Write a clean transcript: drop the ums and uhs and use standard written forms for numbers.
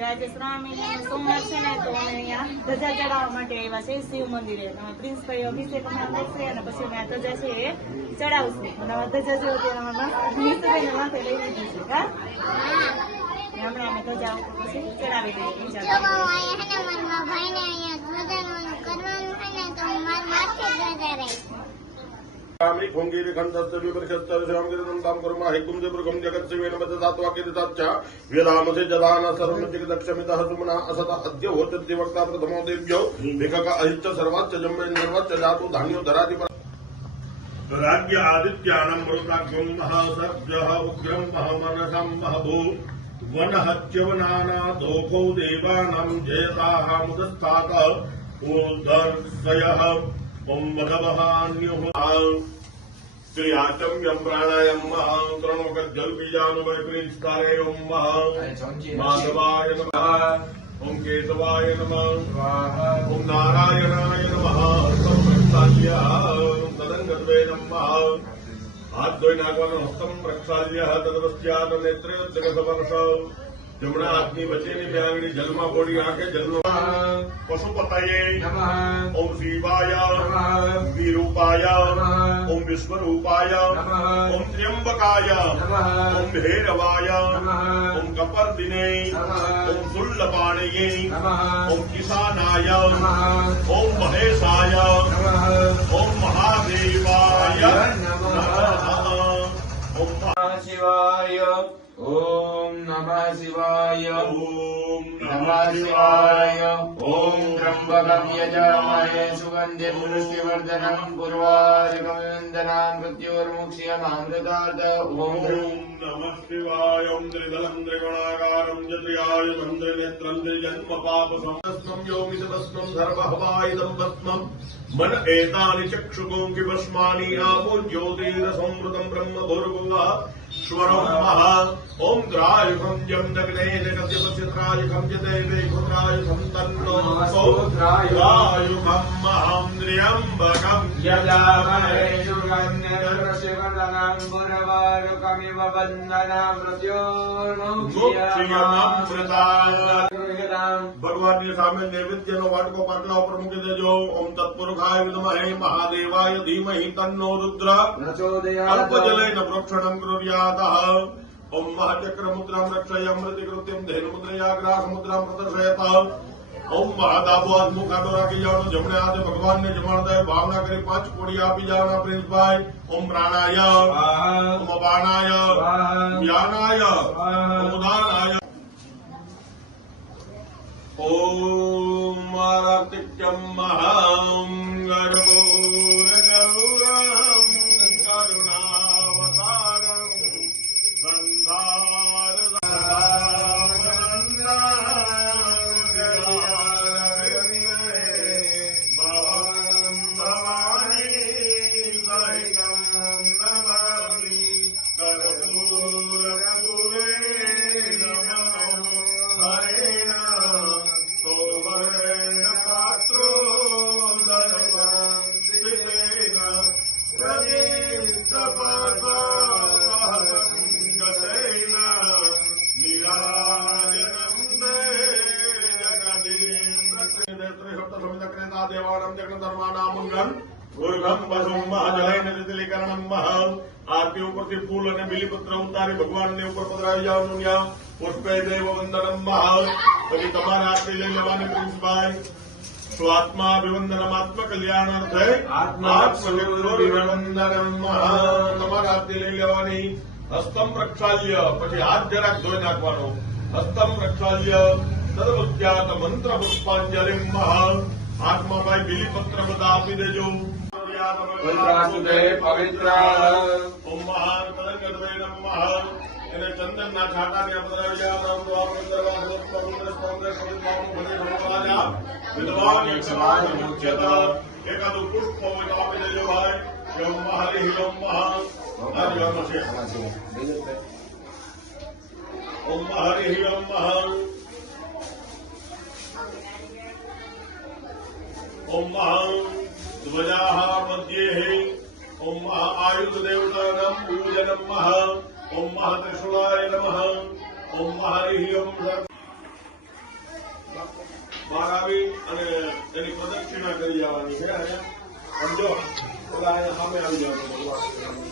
આજે શ્રાવણ મહિનાનો સોમવાર છે ને, તો અમે અહીંયા ધજા ચડાવવા માટે આવ્યા છે શિવ મંદિરે. પ્રિન્સભાઈ અભિષેક હમણાં કરશે અને પછી અમે આ ધજા છે એ ચડાવશું. અને આ ધજા છે નીતુભાઈને માથે લઈ લીધી છે. હા, હમણાં અમે ધજા પછી ચડાવી દઈએ. खुंगीरी खंडस्य विपरिषत्तर श्यामगिरिदंतां कर्म हिकुं जबृगं जगत्सेवेन मददात्वाकिरदाच्च वेदामसे जदान सर्वमतिदक्षमितः सुमना असत अद्य होतद्य वक्ता प्रथमो देव्यो विकक अहिच्च सर्वच्च जम्मेन सर्वच्च जातु धान्यो धराति राज्य आदित्यानं मरुताग्यं महासभ्यः उग्रं महमनसं महभू वनहच्यवनाना दोखौ देवानां जयताः मुदस्थात ऊर्ध्वर्षयः ओम मदवहान्युः क्रियाचम यम प्राणायाम त्रण वक्त जल बीजानुवय प्रींस्तारे ओम माधवाय नमः ओम केशवाय नमः ओम नारायणाय नमः संप्रक्षाल्य तदंगद्वे नमः हाथ धोई नागवन हस्तम प्रक्षाल्य तदवस्याद नेत्रे जगतवर्ष जमुना आदमी बचे ने ब्यांगड़ी जलमा बोड़ी आके जलमा पशुपतये ओम शिवाय विरूपाय ओम विश्वरूपाय ओम त्र्यंबकाय ओम भैरवाय ओम कपर्दिने ओम दुल्लपाणये ओम किसानाय ओम महेशाय ओम महादेवाय ओम शिवाय ओम नमः शिवाय ओम नमः शिवाय ओम त्र्यंबकं यजामहे सुगन्धिं पुष्टिवर्धनं पूर्वार्कमवन्दनां मृत्योर्मुक्ष्यमामृतात् ओम नमः शिवाय ओम त्रिदलं त्रिगुणाकारं जत्र्यायुधं त्रिनेत्रं त्रिजन्म पापसंहस्तं योगितभस्मं सर्वहवायुधं भस्मं मन एतानि चक्षुगों कि भस्मानि आपो ज्योतिरसंवृतं ब्रह्म भूर्भुवः स्वरं महा ओम द्रायुखं जं दग्ने जगद्यपस्यत्रायुखं जदेवेघुरायुखं तन्नो द्रायुखं महं त्र्यम्बकं यजामहे सुगन्धिं पूर्वार्कमिव वन्दनां मृत्योर्मुक्ष्यमामृतात् भगवान ने सामे नैवेद्य नो वाटको पाटला पर मूकी देजो ओम तत्पुरुषाय विद्महे महादेवाय धीमहि तन्नो रुद्र प्रचोदयात् अल्पजलेन प्रोक्षणं कुर्यातः ओम महाचक्र मुद्रां रक्षय अमृतकृत्यं धेनुमुद्रयाग्रास मुद्रां प्रदर्शयत ओम महादाबो मुखाडो राखी जाओ जमणे हाथे भगवान ने जमाड़ता है भावना करी 5 कोड़ी आपी जाओ प्रिंस भाई ओम प्राणाय ओम अपानाय ज्ञानाय ओम उदानाय ओम मारातिक्यं महां गर्भोरगौरं करुणावतारं संसार देवानां जगन्धर्मानां गुरुगं वसुं महाजलैन तिलिकरणं महं आरती ऊपर से फूल અને બીલીપત્ર ઉતારી ભગવાનને ઉપર પધરાવી જાવ દુનિયા પુષ્પે દેવ વંદનમ મહં પછી તમારે આરતી લઈ લેવાની પ્રિન્સભાઈ સ્વાત્માભિવંદનમ આત્મ કલ્યાણાર્થે આત્મનિર્વંદનમ મહં તમારે આરતી લઈ લેવાની હસ્તમ પ્રક્ષાલ્ય પછી હાથ જરાક ધોઈ નાખવાનો હસ્તમ પ્રક્ષાલ્ય સર્વસ્યાત મંત્ર પુષ્પાંજલિ મહં હાથમાં ભાઈ બીલીપત્ર બધા આપી દેજો પવિત્ર ઓમ મહાન તદંગદ્વે નમઃ એને ચંદનના છાંટાને પધરાવ્યા નામ તો આપણે કરવા પવિત્ર સ્તોત્ર સવિતાનું ભલે ભગવાના વિદ્વાન યક્ષરાજ મુખ્યત એકાદું પુષ્પ હોય તો આપી દેજો ભાઈ ઓમ હરિ ઓમ મહા ઓમ હરિ ઓમ મહા ओम ध्वजाः मध्ये ओम आयुध देवतानां पूजनं मह ओम त्रिशूलाय नमः ओम हरिः ओम બહાર આવી અને એની પ્રદક્ષિણા કરી જવાની છે અને સમજો ઓલા અહીંયા સામે આવી જવાનું ભગવાન